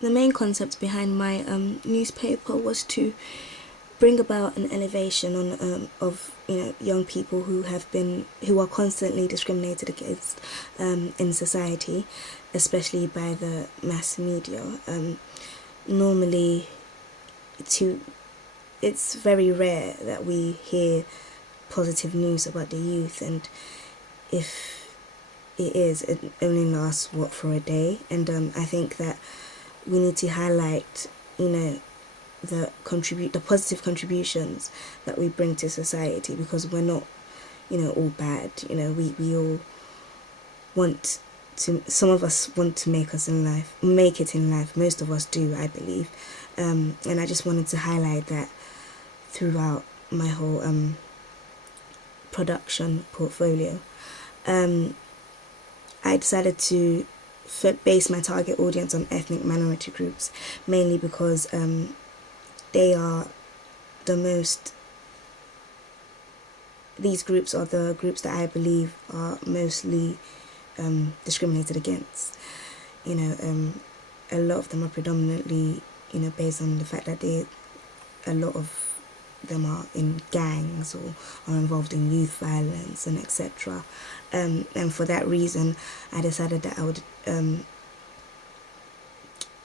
the main concept behind my newspaper was to bring about an elevation of young people who are constantly discriminated against in society, especially by the mass media. Normally, to it's very rare that we hear positive news about the youth, and if it only lasts for a day. And I think that we need to highlight the positive contributions that we bring to society, because we're not all bad. We all want to, some of us want to make it in life. Most of us do, I believe. And I just wanted to highlight that throughout my whole production portfolio. I decided to base my target audience on ethnic minority groups, mainly because they are these groups are the groups that I believe are mostly discriminated against. A lot of them are predominantly, based on the fact that a lot of them are in gangs or are involved in youth violence and etc. And for that reason, I decided that I would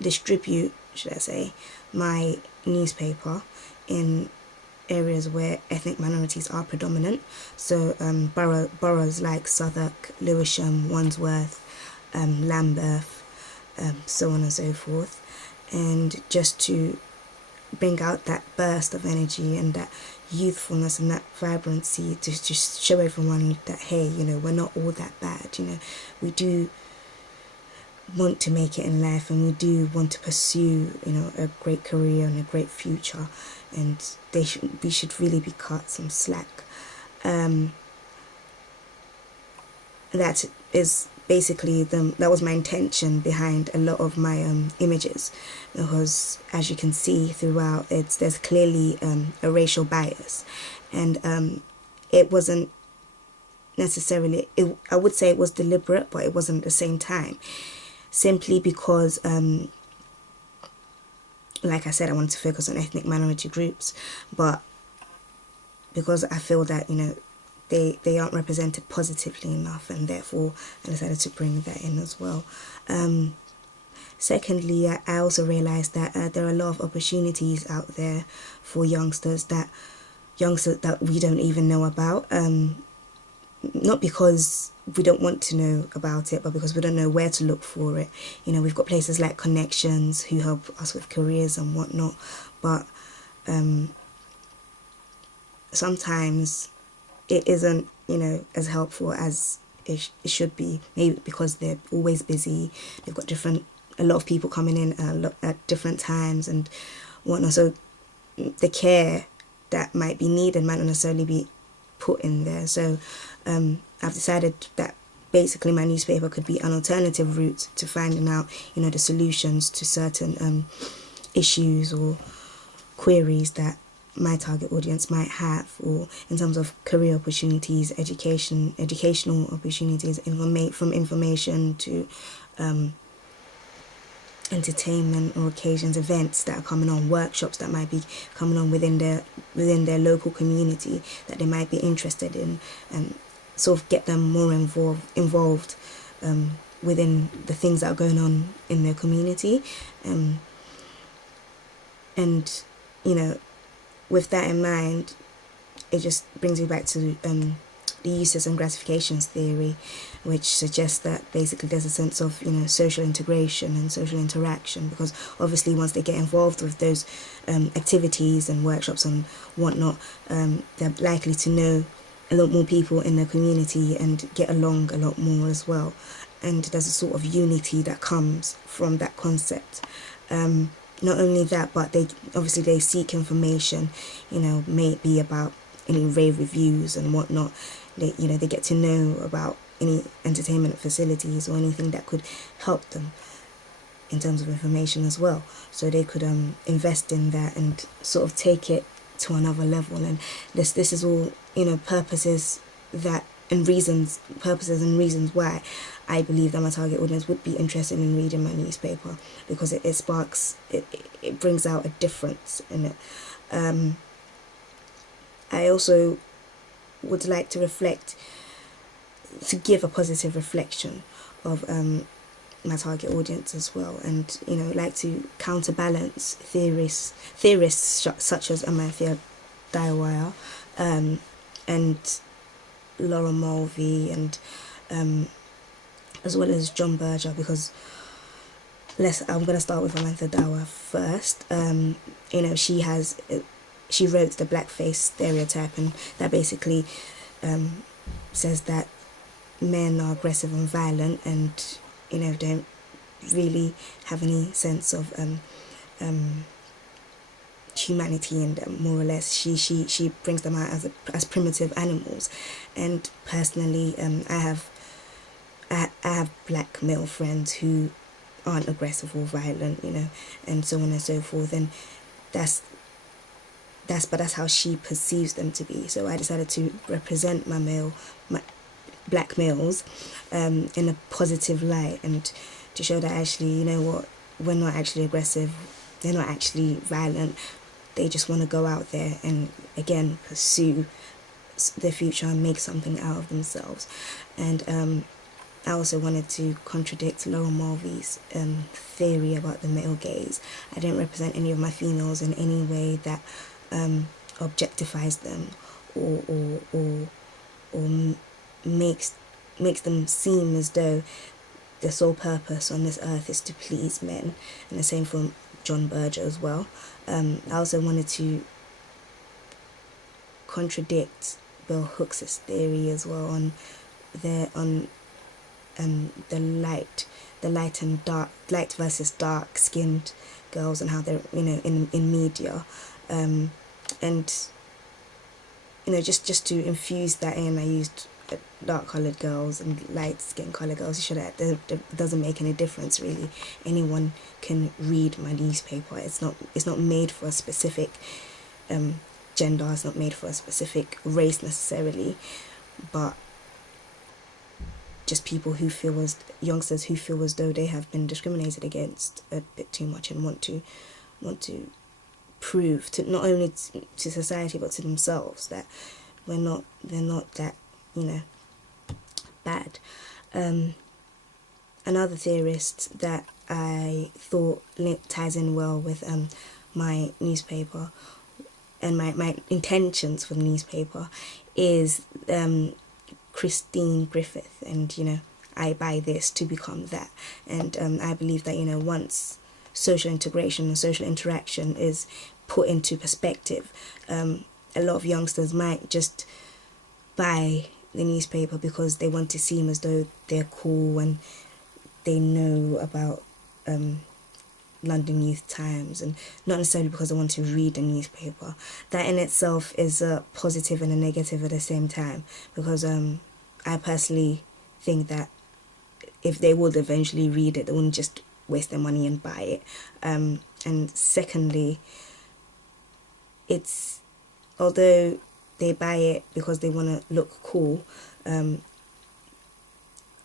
distribute, should I say, my newspaper in areas where ethnic minorities are predominant. So boroughs like Southwark, Lewisham, Wandsworth, Lambeth, so on and so forth. And just to bring out that burst of energy and that youthfulness and that vibrancy, to just show everyone that, hey, we're not all that bad. We do want to make it in life, and we do want to pursue a great career and a great future, and we should really be cut some slack. That is basically that was my intention behind a lot of my images, because as you can see throughout, there's clearly a racial bias, and it wasn't necessarily, I would say it was deliberate, but it wasn't at the same time, simply because like I said, I wanted to focus on ethnic minority groups, but because I feel that they aren't represented positively enough, and therefore I decided to bring that in as well. Secondly, I also realized that there are a lot of opportunities out there for youngsters that we don't even know about. Not because we don't want to know about it, but because we don't know where to look for it. We've got places like Connections who help us with careers and whatnot, but sometimes it isn't, as helpful as it should be. Maybe because they're always busy. They've got a lot of people coming in at different times and whatnot. So the care that might be needed might not necessarily be put in there. So I've decided that basically my newspaper could be an alternative route to finding out, the solutions to certain issues or queries that my target audience might have, or in terms of career opportunities, educational opportunities, from information to entertainment or occasions, events that are coming on, workshops that might be coming on within their local community that they might be interested in, and sort of get them more involved within the things that are going on in their community, and with that in mind, it just brings me back to the uses and gratifications theory, which suggests that basically there's a sense of social integration and social interaction, because obviously once they get involved with those activities and workshops and whatnot, they're likely to know a lot more people in their community and get along a lot more as well, and there's a sort of unity that comes from that concept. Not only that, but they seek information, may it be about any rave reviews and whatnot. They get to know about any entertainment facilities or anything that could help them in terms of information as well. So they could invest in that and sort of take it to another level. And this is all purposes that and reasons, purposes and reasons why I believe that my target audience would be interested in reading my newspaper, because it sparks, it brings out a difference in it. I also would like to reflect, to give a positive reflection of my target audience as well, and like to counterbalance theorists such as Amanthea Diawara and Laura Mulvey, and as well as John Berger, because I'm going to start with Amanthea Diawara first. She wrote the blackface stereotype, and that basically says that men are aggressive and violent, and don't really have any sense of humanity in them, more or less. She brings them out as primitive animals. And personally, I have black male friends who aren't aggressive or violent, and so on and so forth, and that's how she perceives them to be. So I decided to represent my black males in a positive light, and to show that actually, we're not actually aggressive, they're not actually violent, they just want to go out there and again pursue their future and make something out of themselves. And I also wanted to contradict Laura Mulvey's theory about the male gaze. I didn't represent any of my females in any way that objectifies them or makes them seem as though their sole purpose on this earth is to please men. And the same for John Berger as well. I also wanted to contradict Bell Hooks' theory as well on the light versus dark skinned girls, and how they're in media, and just to infuse that in, I used dark coloured girls and light skin coloured girls to show that it doesn't make any difference really. Anyone can read my newspaper. It's not made for a specific gender, it's not made for a specific race necessarily, but just people who feel youngsters who feel as though they have been discriminated against a bit too much and want to prove to not only to society but to themselves that they're not that bad. Another theorist that I thought ties in well with my newspaper and my intentions for the newspaper is Christine Griffith, and I buy this to become that. And I believe that once social integration and social interaction is put into perspective, a lot of youngsters might just buy the newspaper because they want to seem as though they're cool and they know about London Youth Times, and not necessarily because they want to read the newspaper. That in itself is a positive and a negative at the same time, because I personally think that if they would eventually read it, they wouldn't just waste their money and buy it. And secondly, it's, although they buy it because they want to look cool,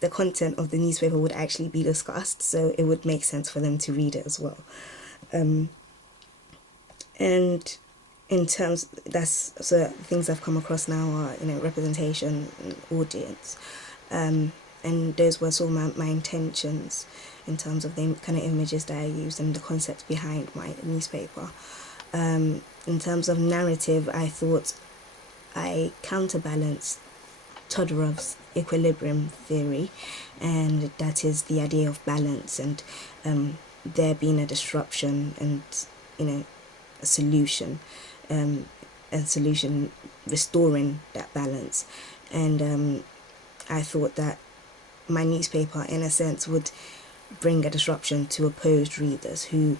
the content of the newspaper would actually be discussed, so it would make sense for them to read it as well. And in terms, so things I've come across now are representation and audience, and those were sort of my intentions in terms of the kind of images that I used and the concept behind my newspaper. In terms of narrative, I thought I counterbalanced Todorov's equilibrium theory, and that is the idea of balance, and there being a disruption and a solution, restoring that balance. And I thought that my newspaper in a sense would bring a disruption to opposed readers who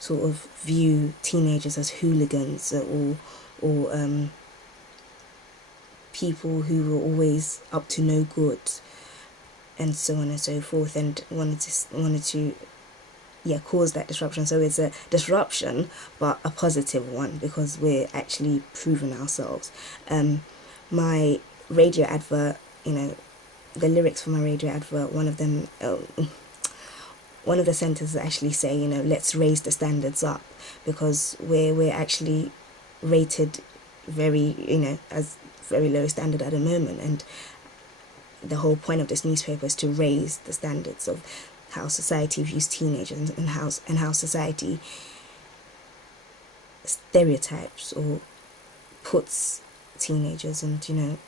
sort of view teenagers as hooligans or people who were always up to no good, and so on and so forth, and wanted to cause that disruption. So it's a disruption, but a positive one, because we're actually proving ourselves. My radio advert the lyrics for my radio advert, one of the sentences actually say, let's raise the standards up, because we're actually rated very, as very low standard at the moment, and the whole point of this newspaper is to raise the standards of how society views teenagers, and how society stereotypes or puts teenagers, and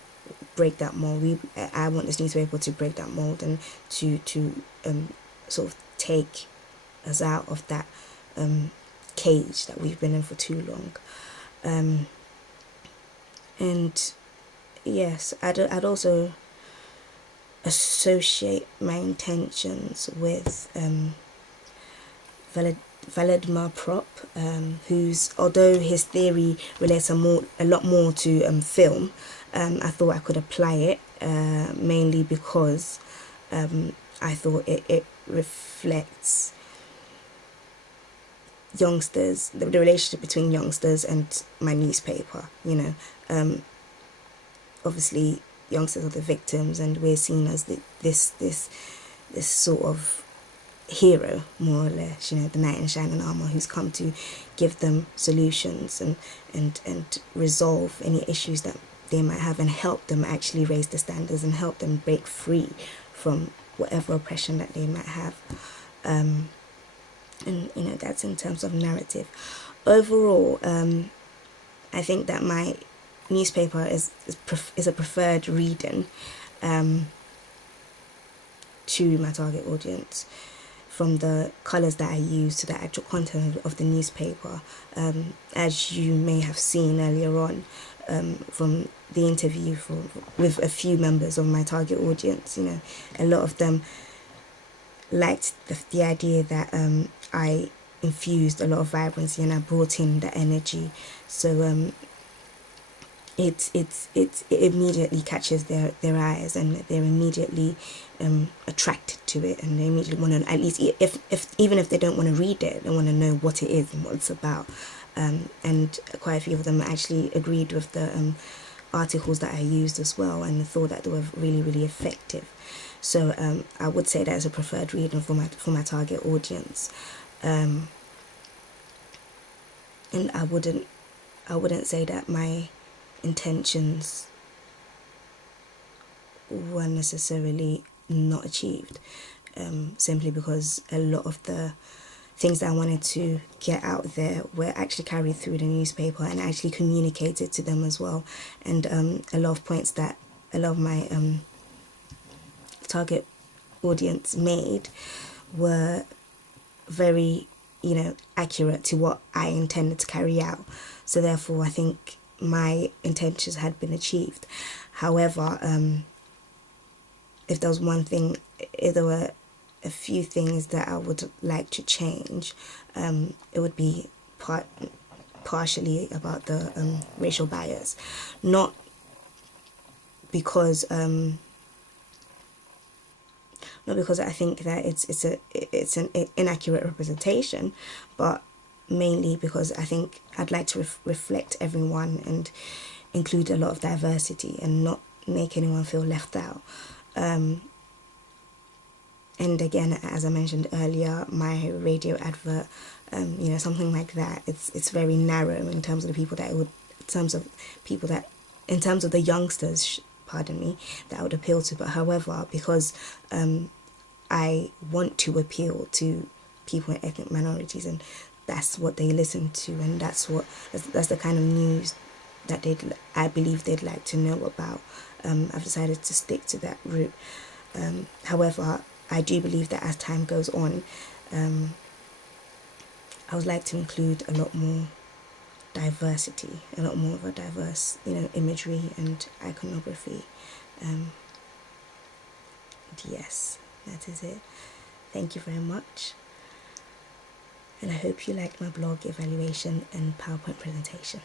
break that mold. I want this newspaper to break that mold, and to sort of take us out of that cage that we've been in for too long. And yes, I'd also associate my intentions with Vladimir Prop, who's, although his theory relates a lot more to film, I thought I could apply it, mainly because I thought it reflects youngsters, the relationship between youngsters and my newspaper. Obviously youngsters are the victims, and we're seen as this sort of hero, more or less, the knight in shining armor who's come to give them solutions and resolve any issues that they might have, and help them actually raise the standards and help them break free from whatever oppression that they might have. And that's in terms of narrative. Overall, I think that my newspaper is a preferred reading to my target audience, from the colours that I use to the actual content of the newspaper. As you may have seen earlier on, from the interview with a few members of my target audience, a lot of them liked the idea that I infused a lot of vibrancy and I brought in the energy. So it immediately catches their eyes, and they're immediately attracted to it, and they immediately want to, at least even if they don't want to read it, they want to know what it is and what it's about. And quite a few of them actually agreed with the articles that I used as well, and thought that they were really, really effective. So I would say that is a preferred reading for my target audience. And I wouldn't say that my intentions were necessarily not achieved, simply because a lot of the things that I wanted to get out there were actually carried through the newspaper and actually communicated to them as well. And a lot of points that a lot of my target audience made were very, accurate to what I intended to carry out. So therefore, I think my intentions had been achieved. However, if there was one thing, if there were a few things that I would like to change, it would be partially about the racial bias. Not because I think that it's an inaccurate representation, but mainly because I think I'd like to reflect everyone and include a lot of diversity and not make anyone feel left out. And again, as I mentioned earlier, my radio advert, something like that, it's very narrow in terms of the people that it would, in terms of the youngsters, that I would appeal to. But however, because I want to appeal to people in ethnic minorities, and that's what they listen to, and that's the kind of news that I believe they'd like to know about. I've decided to stick to that route. However, I do believe that as time goes on, I would like to include a lot more diversity, a lot more of a diverse, imagery and iconography. Yes, that is it. Thank you very much. And I hope you liked my blog evaluation and PowerPoint presentation.